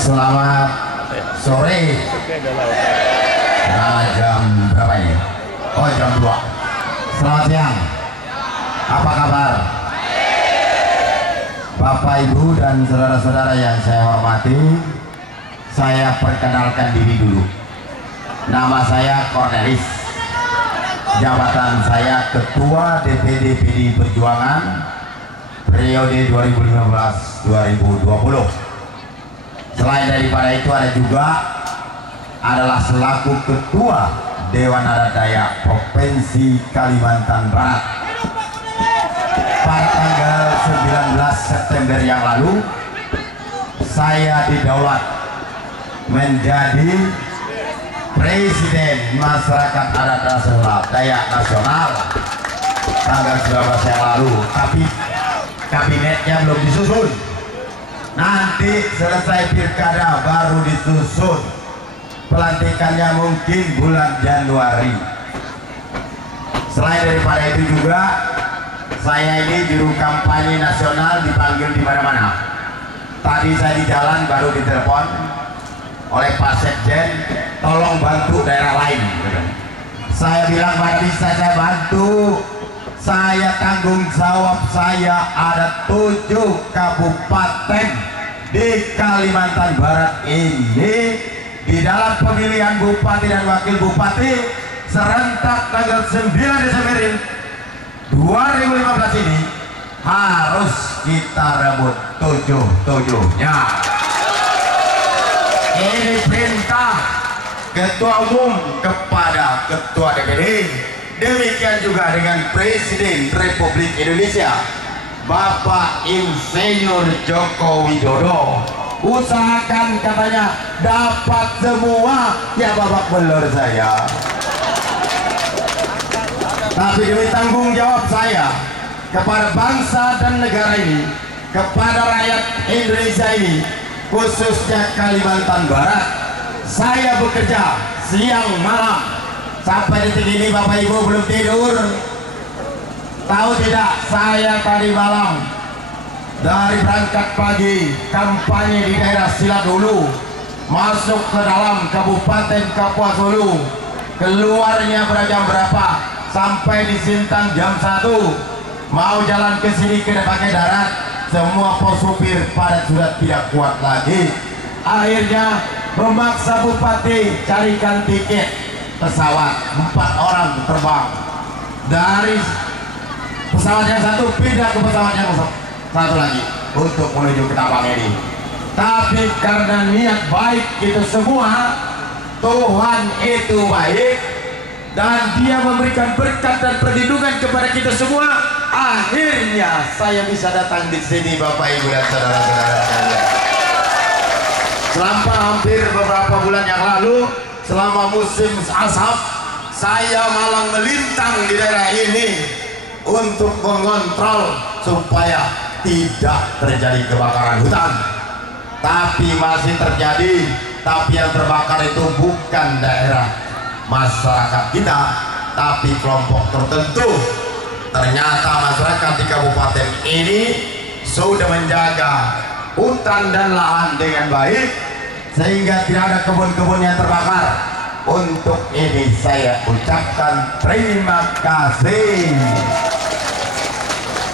Selamat sore. Nah, jam berapa ini? Oh, jam 2. Selamat siang. Apa kabar? Bapak, Ibu, dan saudara-saudara yang saya hormati, saya perkenalkan diri dulu. Nama saya Cornelis. Jabatan saya Ketua DPD PDI Perjuangan periode 2015-2020. Selain daripada itu ada juga adalah selaku Ketua Dewan Adat Dayak Provinsi Kalimantan Barat. Pada tanggal 19 September yang lalu saya didaulat menjadi Presiden Masyarakat Adat Dayak Nasional tanggal 19 yang lalu, tapi kabinetnya belum disusun. Nanti selesai pilkada baru disusun. Pelantikannya mungkin bulan Januari. Selain daripada itu juga saya ini juru kampanye nasional dipanggil di mana-mana. Tadi saya di jalan baru ditelepon oleh Pak Sekjen, tolong bantu daerah lain. Saya bilang, Pak, bisa saya bantu. Saya tanggung jawab, saya ada 7 kabupaten di Kalimantan Barat ini. Di dalam pemilihan bupati dan wakil bupati serentak tanggal 9 Desember 2015 ini harus kita rebut 7-7-nya. Ini perintah Ketua Umum kepada Ketua DPD. Demikian juga dengan Presiden Republik Indonesia Bapak Insinyur Joko Widodo. Usahakan katanya dapat semua ya babak belur saya. Tapi demi tanggung jawab saya kepada bangsa dan negara ini, kepada rakyat Indonesia ini, khususnya Kalimantan Barat, saya bekerja siang malam. Sampai detik ini Bapak Ibu belum tidur. Tahu tidak, saya tadi malam dari berangkat pagi kampanye di daerah Siladulu, masuk ke dalam Kabupaten Kapuas Hulu, keluarnya pada jam berapa, sampai di Sintang jam 1, mau jalan ke sini ke pakai darat, semua pos supir pada sudah tidak kuat lagi. Akhirnya memaksa bupati carikan tiket pesawat, 4 orang terbang dari pesawat yang satu pindah ke pesawat yang satu lagi untuk menuju ke Tabang ini. Tapi karena niat baik kita semua, Tuhan itu baik dan Dia memberikan berkat dan perlindungan kepada kita semua. Akhirnya saya bisa datang di sini, Bapak Ibu dan saudara-saudara sekalian. Selama hampir beberapa bulan yang lalu, selama musim asap, saya malang melintang di daerah ini untuk mengontrol supaya tidak terjadi kebakaran hutan. Tapi masih terjadi. Tapi yang terbakar itu bukan daerah masyarakat kita, tapi kelompok tertentu. Ternyata masyarakat di kabupaten ini sudah menjaga hutan dan lahan dengan baik, sehingga tidak ada kebun-kebun yang terbakar. Untuk ini saya ucapkan terima kasih.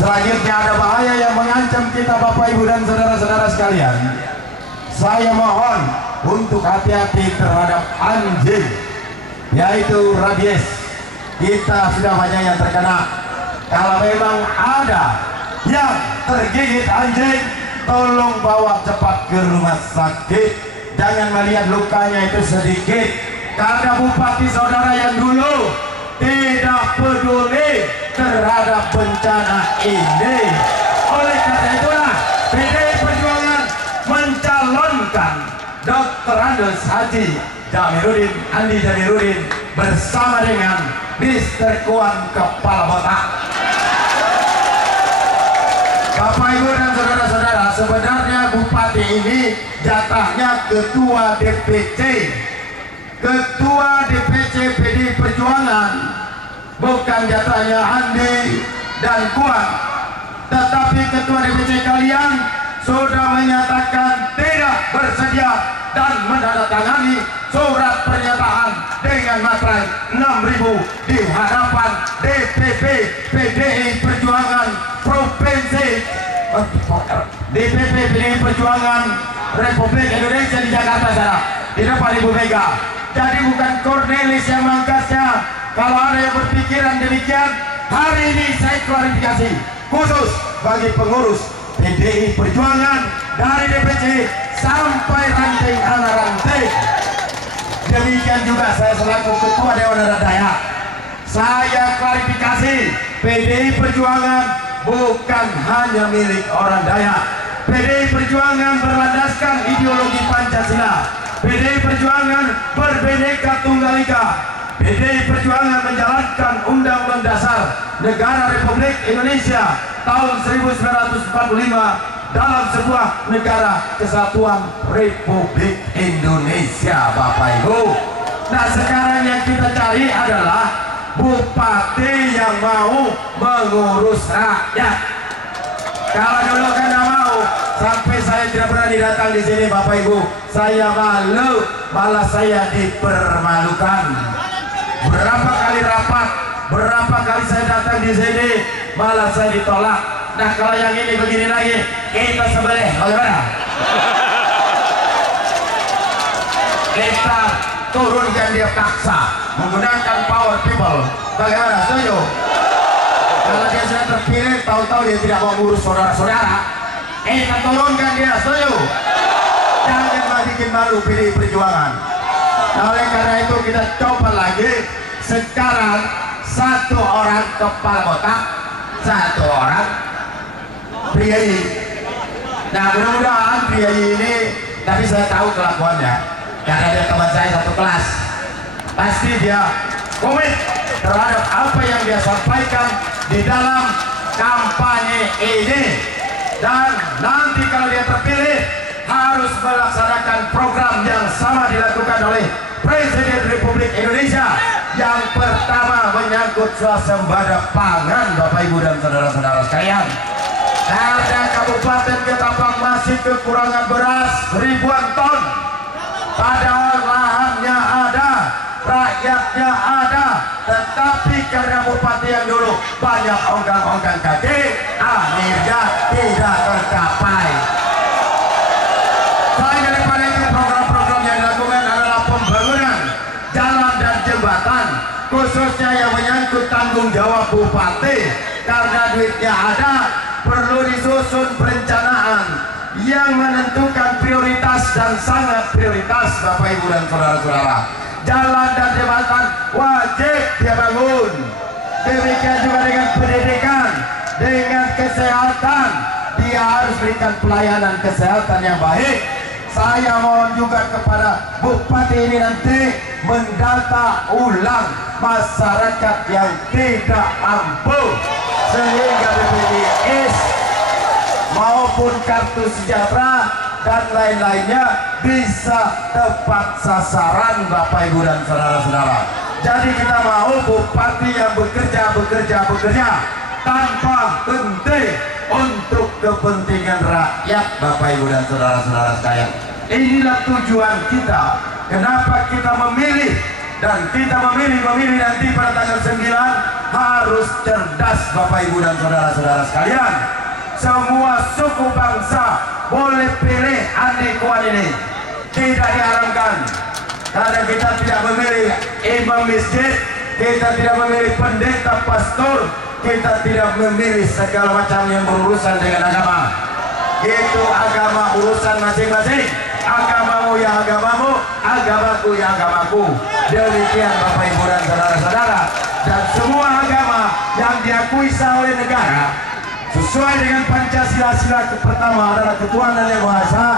Selanjutnya ada bahaya yang mengancam kita, Bapak Ibu dan saudara-saudara sekalian. Saya mohon untuk hati-hati terhadap anjing, yaitu rabies. Kita sudah banyak yang terkena. Kalau memang ada yang tergigit anjing, tolong bawa cepat ke rumah sakit. Jangan melihat lukanya itu sedikit, karena bupati saudara yang dulu tidak peduli terhadap bencana ini. Oleh karena itulah PDI Perjuangan mencalonkan Dr. Andes Haji Jamiruddin Andi Jamiruddin bersama dengan Mr. Kuan Kepala Botak. Bapak Ibu dan saudara-saudara, sebenarnya bupati ini jatahnya Ketua DPC, Ketua DPC PDI Perjuangan, bukan jatahnya Andi dan Kuan. Tetapi Ketua DPC kalian sudah menyatakan tidak bersedia dan menandatangani surat pernyataan dengan materai 6.000 di hadapan DPP PDI Perjuangan Provinsi DPP PDI Perjuangan Republik Indonesia di Jakarta sana, di depan Ibu Mega. Jadi bukan Cornelis yang mangkasnya. Kalau ada yang berpikiran demikian, hari ini saya klarifikasi khusus bagi pengurus PDI Perjuangan dari DPC sampai ranting anak ranting. Demikian juga saya selaku Ketua Dewan Adat Dayak, saya klarifikasi PDI Perjuangan bukan hanya milik orang Dayak. PDI Perjuangan berlandaskan ideologi Pancasila. PDI Perjuangan berbineka tunggal ika. PDI Perjuangan menjalankan Undang-Undang Dasar Negara Republik Indonesia tahun 1945 dalam sebuah negara kesatuan Republik Indonesia, Bapak Ibu. Nah, sekarang yang kita cari adalah bupati yang mau mengurus rakyat. Kalau dulu kan tidak mau, sampai saya tidak berani datang di sini, Bapak Ibu. Saya malu, malah saya dipermalukan. Berapa kali rapat, berapa kali saya datang di sini, malah saya ditolak. Nah, kalau yang ini begini lagi, kita sebelih, bagaimana? Kita turunkan dia paksa, menggunakan power people, bagaimana? Setuju? Kalau dia sudah terpilih, tahu-tahu dia tidak mau ngurus saudara-saudara, kita turunkan dia, setuju? Jangan bikin malu PDI Perjuangan. Nah, oleh karena itu kita coba lagi. Sekarang satu orang kepala botak, satu orang priayi. Nah, mudah-mudahan priayi ini, tapi saya tahu kelakuannya karena dia teman saya satu kelas. Pasti dia komit terhadap apa yang dia sampaikan di dalam kampanye ini, dan nanti kalau dia terpilih harus melaksanakan program yang sama dilakukan oleh Presiden Republik Indonesia. Yang pertama menyangkut swasembada pangan, Bapak Ibu dan saudara-saudara sekalian. Ada Kabupaten Ketapang masih kekurangan beras ribuan ton, padahal lahannya ada, rakyatnya ada, tetapi karena bupati yang dulu banyak ongkang-ongkang kaki, akhirnya tidak tercapai. Selain daripada itu, program-program yang dilakukan adalah pembangunan jalan dan jembatan, khususnya yang menyangkut tanggung jawab bupati. Karena duitnya ada, perlu disusun perencanaan yang menentukan prioritas dan sangat prioritas, Bapak Ibu dan saudara-saudara. Jalan dan jembatan wajib dia bangun. Demikian juga dengan pendidikan, dengan kesehatan, dia harus berikan pelayanan kesehatan yang baik. Saya mohon juga kepada bupati ini nanti mendata ulang masyarakat yang tidak mampu, sehingga BPJS maupun kartu sejahtera dan lain-lainnya bisa tepat sasaran, Bapak Ibu dan saudara-saudara. Jadi kita mau bupati yang bekerja tanpa henti untuk kepentingan rakyat, Bapak Ibu dan saudara-saudara sekalian. Inilah tujuan kita. Kenapa kita memilih, dan kita memilih nanti pada tanggal 9 harus cerdas, Bapak Ibu dan saudara-saudara sekalian. Semua suku bangsa boleh pilih adik-adik ini, tidak diharamkan. Karena kita tidak memilih imam masjid, kita tidak memilih pendeta pastor, kita tidak memilih segala macam yang berurusan dengan agama. Itu agama urusan masing-masing. Agamamu ya agamamu, agamaku ya agamaku. Demikian Bapak Ibu dan saudara-saudara. Dan semua agama yang diakui sah oleh negara sesuai dengan Pancasila, sila pertama adalah ketuhanan yang Maha Esa,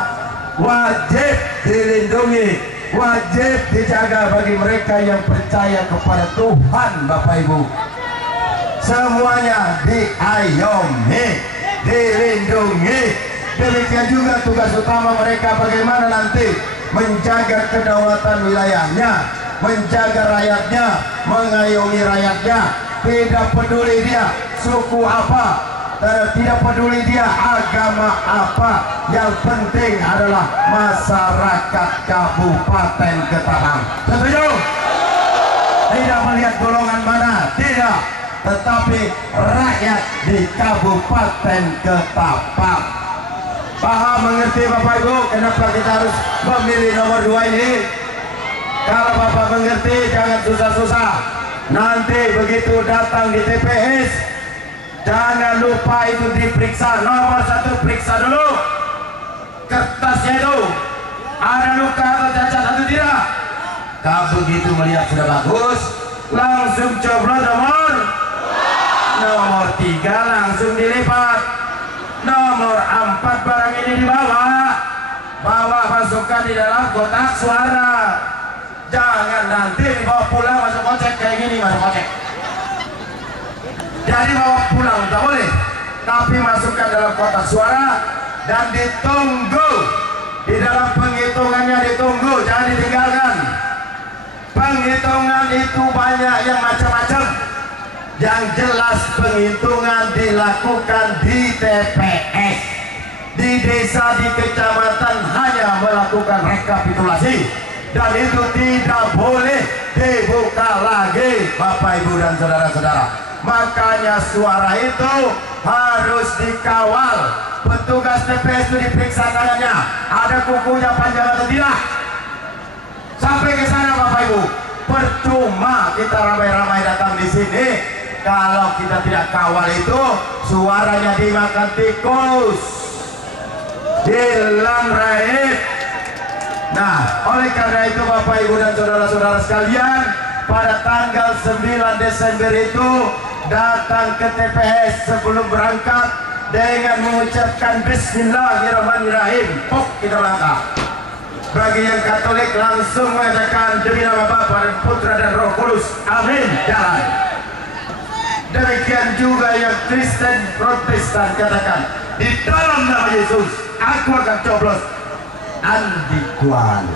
wajib dilindungi, wajib dijaga bagi mereka yang percaya kepada Tuhan, Bapak Ibu. Semuanya diayomi, dilindungi. Demikian juga tugas utama mereka bagaimana nanti menjaga kedaulatan wilayahnya, menjaga rakyatnya, mengayomi rakyatnya. Tidak peduli dia suku apa, tidak peduli dia agama apa, yang penting adalah masyarakat Kabupaten Ketapang. Setuju? Tidak melihat golongan mana, tidak, tetapi rakyat di Kabupaten Ketapang. Paham, mengerti Bapak Ibu kenapa kita harus memilih nomor 2 ini? Kalau Bapak mengerti, jangan susah-susah. Nanti begitu datang di TPS, jangan lupa itu diperiksa. Nomor 1 periksa dulu kertasnya itu ada luka atau cacat atau tidak. Kalau begitu melihat sudah bagus, langsung coblos nomor 3 langsung dilipat. Nomor 4 barang ini dibawa, masukkan di dalam kotak suara. Jangan nanti dibawa pulang masuk ojek kayak gini, masuk ojek. Jadi bawa pulang tak boleh, tapi masukkan dalam kotak suara dan ditunggu. Di dalam penghitungannya ditunggu, jangan ditinggalkan. Penghitungan itu banyak yang macam-macam. Yang jelas penghitungan dilakukan di TPS. Di desa, di kecamatan hanya melakukan rekapitulasi. Dan itu tidak boleh dibuka lagi, Bapak Ibu dan saudara-saudara. Makanya suara itu harus dikawal. Petugas TPS itu diperiksa tangannya, ada kukunya panjang atau tidak. Sampai ke sana Bapak Ibu. Percuma kita ramai-ramai datang di sini kalau kita tidak kawal itu, suaranya dimakan tikus, hilang raib. Nah, oleh karena itu Bapak Ibu dan saudara-saudara sekalian, pada tanggal 9 Desember itu datang ke TPS sebelum berangkat dengan mengucapkan Bismillahirrahmanirrahim. Kita berangkat. Bagi yang Katolik langsung mengatakan demi nama Bapa dan Putra dan Roh Kudus, amin, jalan. Demikian juga yang Kristen Protestan katakan, di dalam nama Yesus aku akan coblos Andi Kuan.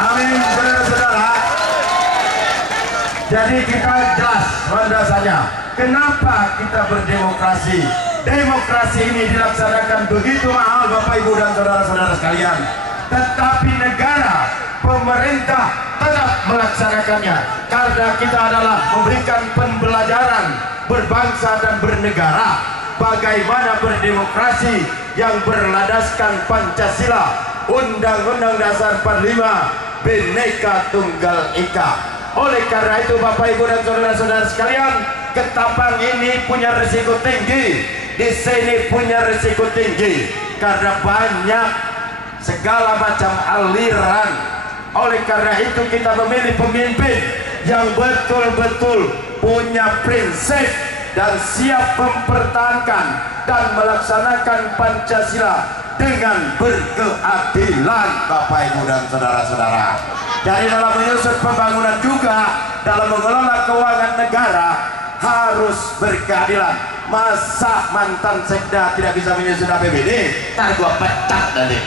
Amin, saudara-saudara. Jadi kita jelas landasannya. Kenapa kita berdemokrasi? Demokrasi ini dilaksanakan begitu mahal Bapak Ibu dan saudara-saudara sekalian. Tetapi negara, pemerintah tetap melaksanakannya. Karena kita adalah memberikan pembelajaran berbangsa dan bernegara. Bagaimana berdemokrasi yang berlandaskan Pancasila, Undang-Undang Dasar 45, Bhinneka Tunggal Ika. Oleh karena itu Bapak Ibu dan saudara-saudara sekalian, Ketapang ini punya risiko tinggi, di sini punya risiko tinggi karena banyak segala macam aliran. Oleh karena itu kita memilih pemimpin yang betul-betul punya prinsip dan siap mempertahankan dan melaksanakan Pancasila dengan berkeadilan Bapak Ibu dan saudara-saudara. Jadi dalam menyusun pembangunan juga, dalam mengelola keuangan negara harus berkeadilan. Masa mantan sekda tidak bisa menyusun APBD? Ntar gua pecat tadi.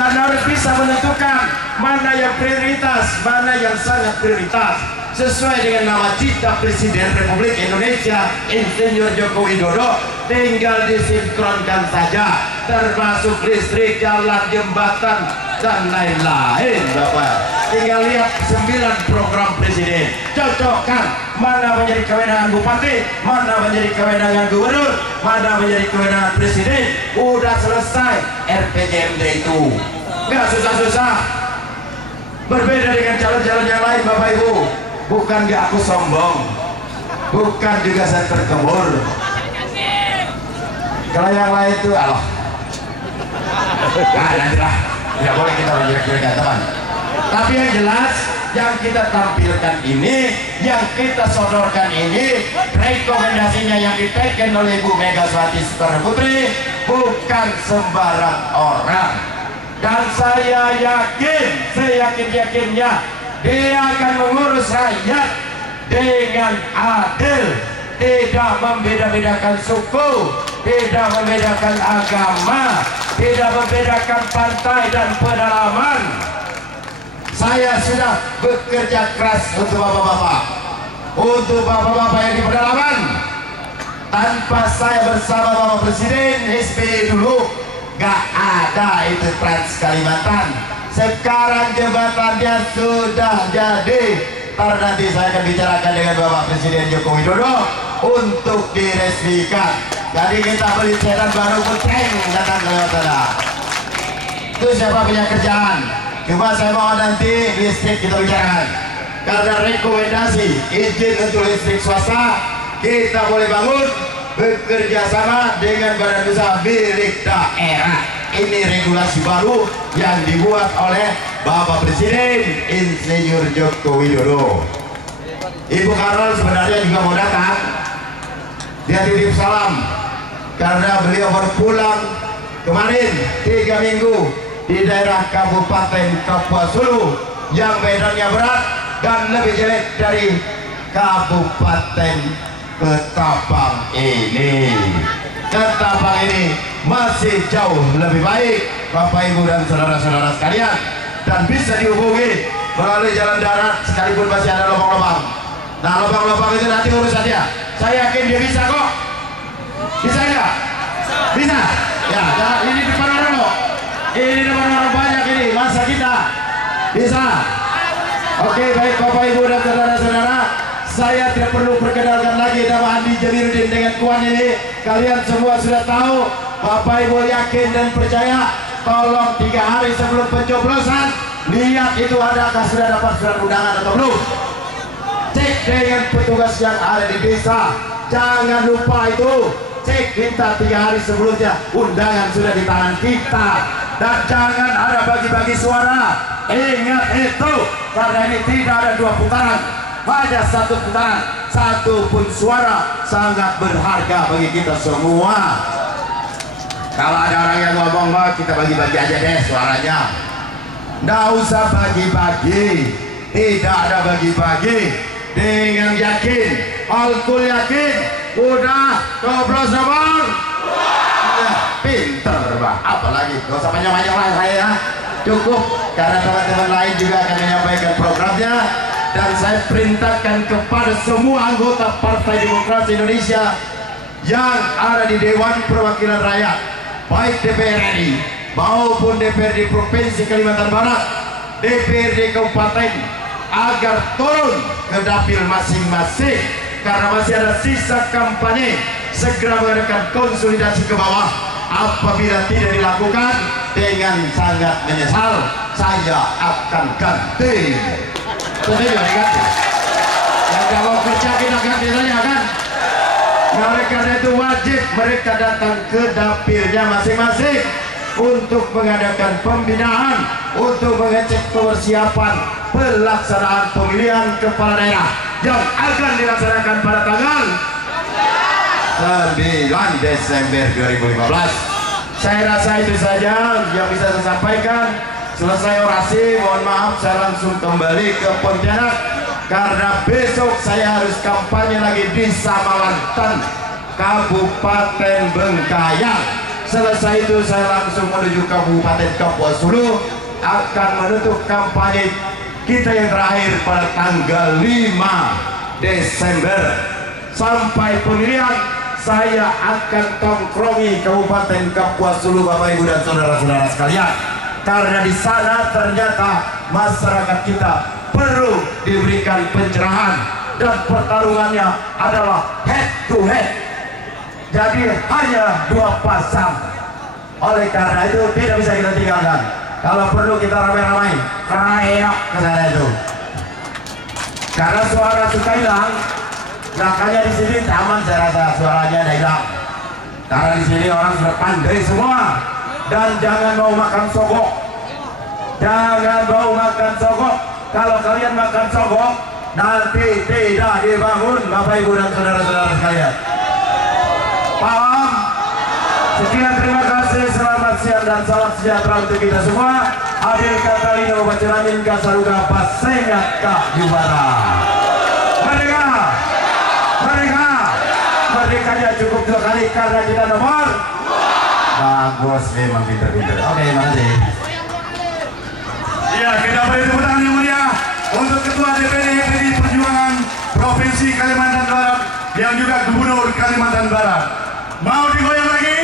Dan harus bisa menentukan mana yang prioritas, mana yang sangat prioritas, sesuai dengan nama cita Presiden Republik Indonesia Insinyur Joko Widodo. Tinggal disinkronkan saja, termasuk listrik, jalan, jembatan dan lain-lain Bapak. Tinggal lihat 9 program presiden, cocokkan mana menjadi kewenangan bupati, mana menjadi kewenangan gubernur, mana menjadi kewenangan presiden. Udah selesai RPJMD itu, nggak susah-susah. Berbeda dengan calon-calon yang lain Bapak Ibu. Bukan nggak aku sombong, bukan juga saya terkebur. Kalau yang lain itu Allah, nah nantilah, tidak boleh kita menjelek-jelekan teman. Tapi yang jelas, yang kita tampilkan ini, yang kita sodorkan ini, rekomendasinya yang diteken oleh Ibu Megawati Soekarno Putri bukan sembarang orang. Dan saya yakin, seyakin-yakinnya dia akan mengurus rakyat dengan adil, tidak membeda-bedakan suku, tidak membedakan agama, tidak membedakan pantai dan pedalaman. Saya sudah bekerja keras untuk bapak-bapak. untuk bapak-bapak yang di pedalaman. Tanpa saya bersama Bapak Presiden SBY dulu gak ada itu Trans Kalimantan. Sekarang jembatannya sudah jadi. Ntar nanti saya akan bicarakan dengan Bapak Presiden Joko Widodo untuk diresmikan. Jadi kita beli sedan baru kucing datang ke sana. Itu siapa punya kerjaan? Cuma saya mau nanti listrik kita bicarakan. Karena rekomendasi izin untuk listrik swasta kita boleh bangun bekerja sama dengan badan usaha milik daerah. Ini regulasi baru yang dibuat oleh Bapak Presiden Insinyur Joko Widodo. Ibu Karol sebenarnya juga mau datang. Dia titip salam karena beliau berpulang kemarin 3 minggu di daerah Kabupaten Kapuas Hulu yang medannya berat dan lebih jelek dari Kabupaten Ketapang ini. Ketapang ini masih jauh lebih baik, Bapak Ibu dan saudara-saudara sekalian, dan bisa dihubungi melalui jalan darat sekalipun masih ada lubang-lubang. Nah, lubang-lubang itu nanti urusannya. Saya yakin dia bisa kok. Bisa nggak? Bisa. Ya, ini depan orang loh. Ini depan orang banyak ini. Masa kita bisa? Oke, baik Bapak Ibu dan saudara-saudara. Saya tidak perlu perkenalkan lagi nama Andi Jamiluddin dengan Kuan ini. Kalian semua sudah tahu. Bapak Ibu yakin dan percaya. Tolong 3 hari sebelum pencoblosan lihat itu adakah sudah dapat surat undangan atau belum. Cek dengan petugas yang ada di desa. Jangan lupa itu. Cek kita 3 hari sebelumnya undangan sudah di tangan kita. Dan jangan ada bagi-bagi suara. Ingat itu, karena ini tidak ada 2 putaran, hanya 1 putaran. 1 pun suara sangat berharga bagi kita semua. Kalau ada orang yang ngomong, mah kita bagi-bagi aja deh suaranya. Nggak usah bagi-bagi, tidak ada bagi-bagi. Dengan yakin, Alkul yakin, udah coblos nomor. Ya, pinter Pak, apalagi gak usah panjang-panjang lah saya, cukup karena teman-teman lain juga akan menyampaikan programnya. Dan saya perintahkan kepada semua anggota Partai Demokrasi Indonesia yang ada di Dewan Perwakilan Rakyat, baik DPR RI maupun DPRD Provinsi Kalimantan Barat, DPRD Kabupaten, agar turun ke dapil masing-masing karena masih ada sisa kampanye. Segera mengadakan konsolidasi ke bawah. Apabila tidak dilakukan, dengan sangat menyesal saya akan ganti. Setuju diganti? Yang kalau kerja kita ganti saja kan? Mereka itu wajib mereka datang ke dapilnya masing-masing untuk mengadakan pembinaan, untuk mengecek persiapan pelaksanaan pemilihan kepala daerah yang akan dilaksanakan pada tanggal 9 Desember 2015. Saya rasa itu saja yang bisa saya sampaikan. Selesai orasi, mohon maaf saya langsung kembali ke Pontianak karena besok saya harus kampanye lagi di Samalantan, Kabupaten Bengkayang. Selesai itu saya langsung menuju Kabupaten Kapuas Hulu, akan menutup kampanye kita yang terakhir pada tanggal 5 Desember. Sampai pemilihan saya akan tongkrongi Kabupaten Kapuas Hulu, Bapak Ibu dan saudara-saudara sekalian, karena di sana ternyata masyarakat kita perlu diberikan pencerahan dan pertarungannya adalah head to head. Jadi hanya 2 pasang. Oleh karena itu tidak bisa kita tinggalkan. Kalau perlu kita ramai-ramai kerayak ke sana itu. Karena suara suka hilang. Makanya di sini aman, saya rasa suaranya ada hilang. Karena di sini orang sudah pandai semua. Dan jangan mau makan sogok. Jangan mau makan sogok. Kalau kalian makan sogok, nanti tidak dibangun Bapak Ibu dan saudara-saudara sekalian. Paham? Sekian, terima kasih, selamat siang dan salam sejahtera untuk kita semua. Adil Katalino Bacelamin Kasaruga Pasengat Kak Jubara. Merdeka! Merdeka! Merdekanya cukup 2 kali karena kita nomor. Bagus, memang pinter-pinter. Oke, makasih. Ya, kita beri tepuk tangan yang mulia untuk Ketua DPD PDI Perjuangan Provinsi Kalimantan Barat yang juga Gubernur Kalimantan Barat. Mau digoyang lagi?